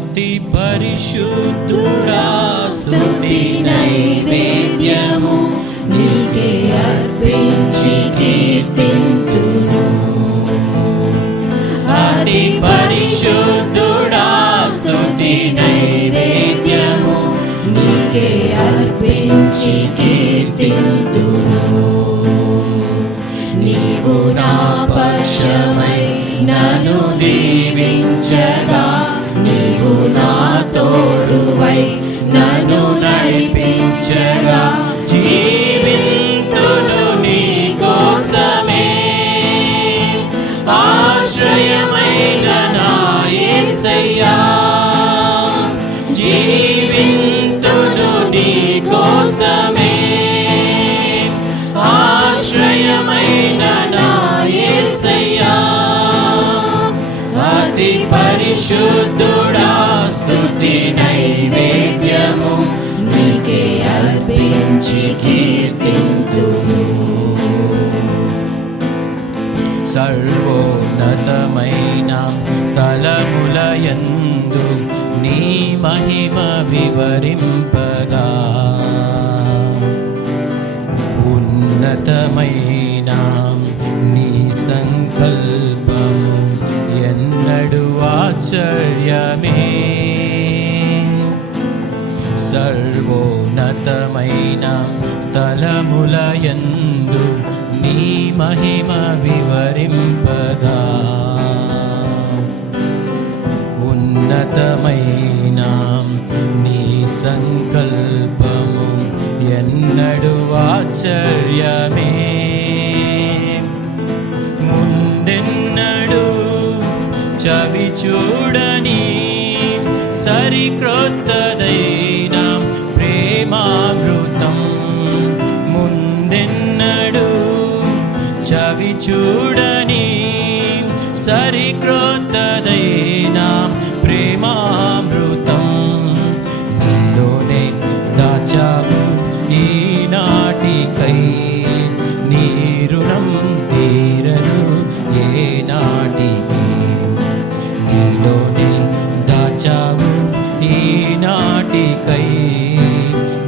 అతి పరిశుద్ధుడా స్తుతి నైవేద్యము నీకే అర్పించి కీర్తింతును. అతి పరిశుద్ధుడా స్తుతి నైవేద్యము నీకే అర్పించి కీర్తింతును. నీవు నా పక్షమై నన్ను దీవించగా, నీవు నా తోడువై నన్ను నడిపించగా, జీవింతును నీ కోసమే. ఆశ్రయమైన నా యేసయ్యా, జీవింతును నీ కోసమే. ఆశ్రయమైన నా యేసయ్యా, అతి పరిశుద్ధుడా స్తుతి నైవేద్యము నీకే అర్పించి కీర్తింతును. సర్వోన్నతమైన స్థలములయందు నీ మహిమ వివరింపగా, ఉన్నతమైన నీ సంకల్పము ఎన్నడు ఆశ్చర్యమే. సర్వోన్నతమైన స్థలములయందు నీ మహిమ వివరింపగా, ఉన్నతమైన నీ సంకల్పము ఎన్నడు ఆశ్చర్యమే. ముందెన్నడు చవి చూడని సరిక్రొత్తదైన ప్రేమామృతం, ముందెన్నడు చవి చూడని సరిక్రొత్తదైన ప్రేమామృతం, నీలోనే దాచావు ఈనాటికై. నీ రుణం తీరను ఏనాటికి, నీలోనే దాచావు ఈనాటికై.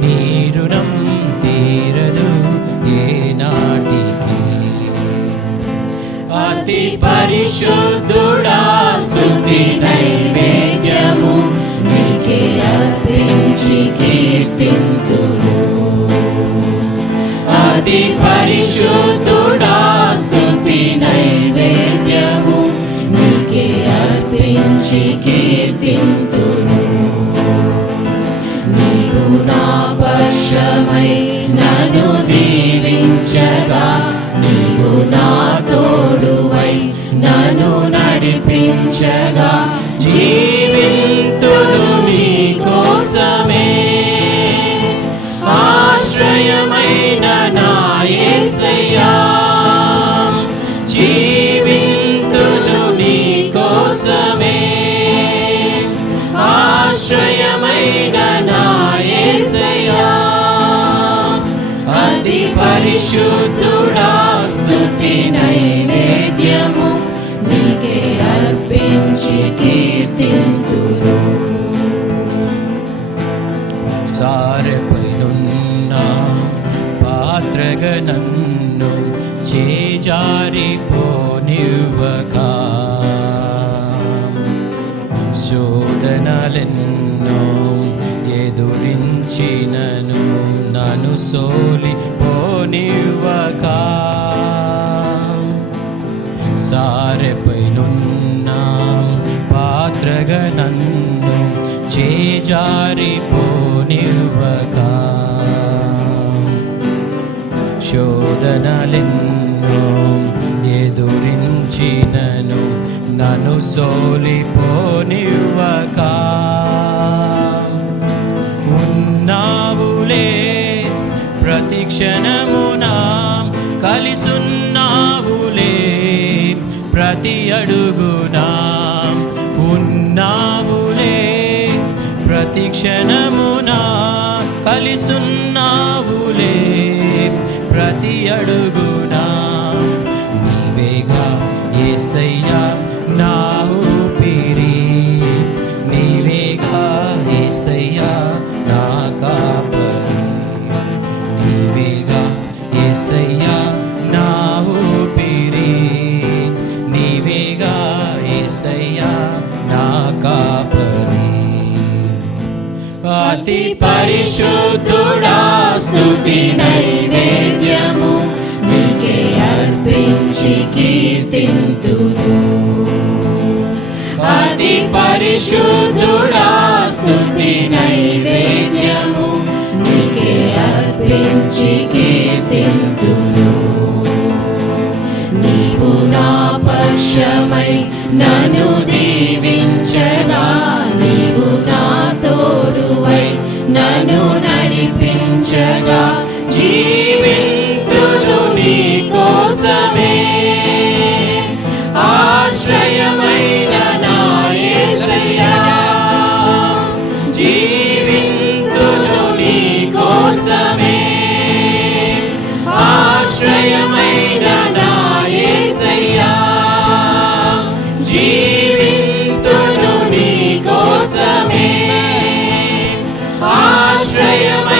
నీ రుణం తీరదు ఏనాటికి. అతి పరిశుద్ధుడా స్తుతి నైవేద్యము నీకే అర్పించి కీర్తింతును. అతి పరిశుద్ధుడా స్తుతి నైవేద్యము నీకే అర్పించి కీర్తింతును. నీవు నా పక్షమై నన్ను దీవించగా, నీవు నా తోడువై నన్ను నడిపించగా, జీవింతును నీ కోసమే. ఆశ్రయమైన నా యేసయ్యా, జీవింతును నీ కోసమే. ఆశ్రయమైన నా యేసయ్యా, అతి పరిశుద్ధుడా స్తుతి నైవేద్యము నీకే అర్పించి కీర్తింతును. సారెపైనున్న పాత్రగా నన్ను చేజారిపోనివ్వక, శోధనలెన్నో ఎదురించినను నన్ను సోలిపోనివ్వక, సారెపైనున్న పాత్రగా నన్ను చేజారిపోనివ్వక, శోధనలెన్నో ఎదురించినను నన్ను సోలిపోనివ్వక, ఉన్నావులే ప్రతి క్షణమునా కలిసున్నావులే ప్రతి అడుగునా, ఉన్నావులే ప్రతి క్షణమునా కలిసున్నావులే ప్రతి అడుగునా. నీవేగా యేసయ్యా నా ఊపిరి, నీవే యేసయ్యా నా కాపరి. అతి పరిశుద్ధుడా స్తుతి నైవేద్యము నీకే అర్పించి కీర్తింతును. అతి పరిశుద్ధుడా స్తుతి నైవేద్యము నీకే అర్పించి కీర్తింతును. నీవు నా పక్షమై నన్ను దీవించగా, నీవు నా తోడువై నన్ను నడిపించగా, జీవింతును నీ కోసమే. ఆశ్రయమైన నా యేసయ్యా, జీవింతును నీ కోసమే. ఆశ్రయమైన నా యేసయ్యా, జీవింతును నీ కోసమే. ఆశ్రయమైన